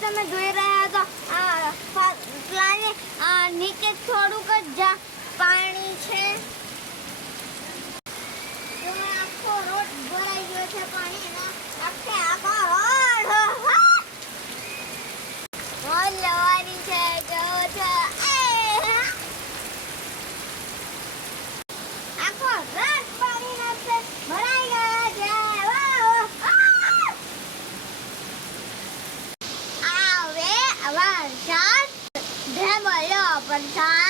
તમે જોઈ રહ્યા છો આ પ્લાને નીચે થોડુંક જ પાણી છે. આખો રોડ ભરાઈ ગયો છે પાણીનો. આખો રોડ લવાની છે. જો આખો રોડ પાણીનો છે, ભરાઈ ગયો છે. આવે વરસાદ ઢેબલો વરસાદ